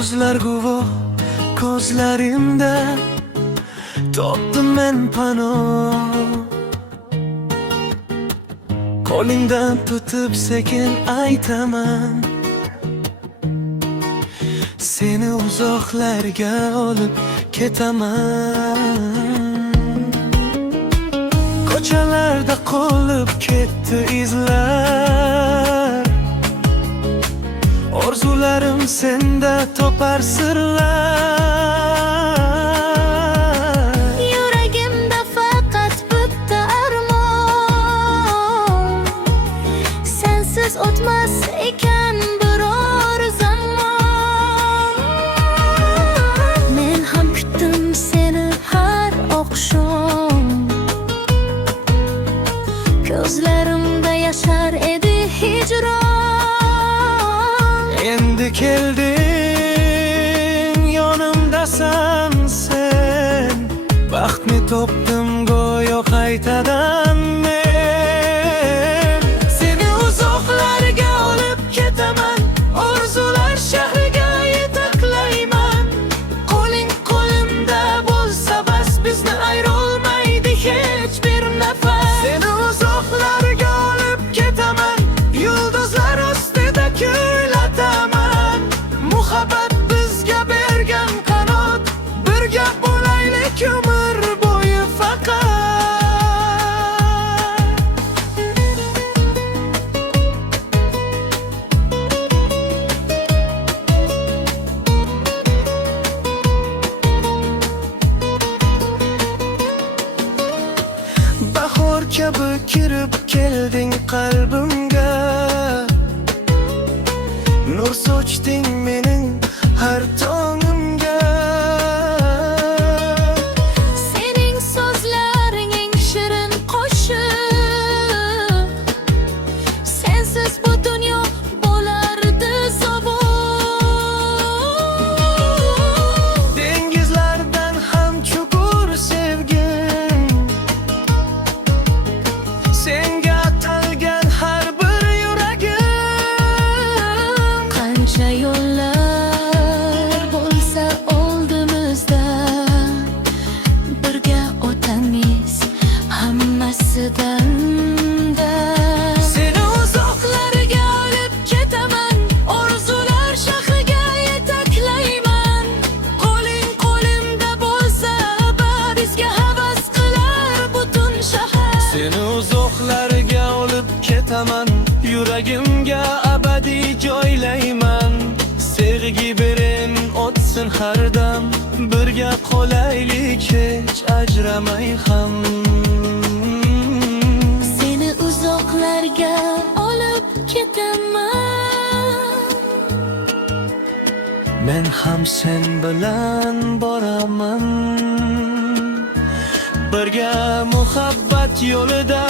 Yulduzlar guvoh ko'zlarimda, topdim men panoh. Qo'lingdan tutib sekin aytaman, seni uzoqlarga olib ketaman. Ko'chalarda qolib ketdi izlar, orzularim senda topar sirlar. Yuragimda faqat bitta armon, sensiz o'tmas ekan biror zamon. Men ham kutdim seni har oqshom, ko'zlarimda yashar edi hijron. Endi kelding yonimdasan sen, baxtni topdim go'yo qaytadan men. Seni uzoqlarga olib ketaman, orzular shahriga yetaklayman. Qo'ling qo'limda bo'lsa bas, bizni ayirolmaydi hech bir nafas. Seni uzoqlarga olib ketaman, yulduzlar ostida kuylataman. Muhabbat bizga bergan qanot, birga bo'laylik umr bo'yi faqat. Bahor kabi kirib kelding qalbimga, nur sochding mening har tongimga. Sening so'zlaring eng shirin qo'shiq, sensiz bu dunyo bo'lardi sovuq. Dengizlardan ham chuqur sevgim, senga atalgan har bir yuragim. Qancha yo'llar bo'lsa oldimizda, birga o'tamiz hammasidan-da. Seni uzoqlarga olib ketaman, orzular shahriga yetaklayman. Qo'ling qo'limda bo'lsa bizga havas qilar butun shahar. Seni uzoqlarga olib ketaman, yuragimga abadiy joylayman. Sevgi berin o'tsin har dam, birga qolaylik hech ajramay ham. Seni uzoqlarga olib ketaman, Men ham sen bilan boraman. Birga muhabbat yo'lida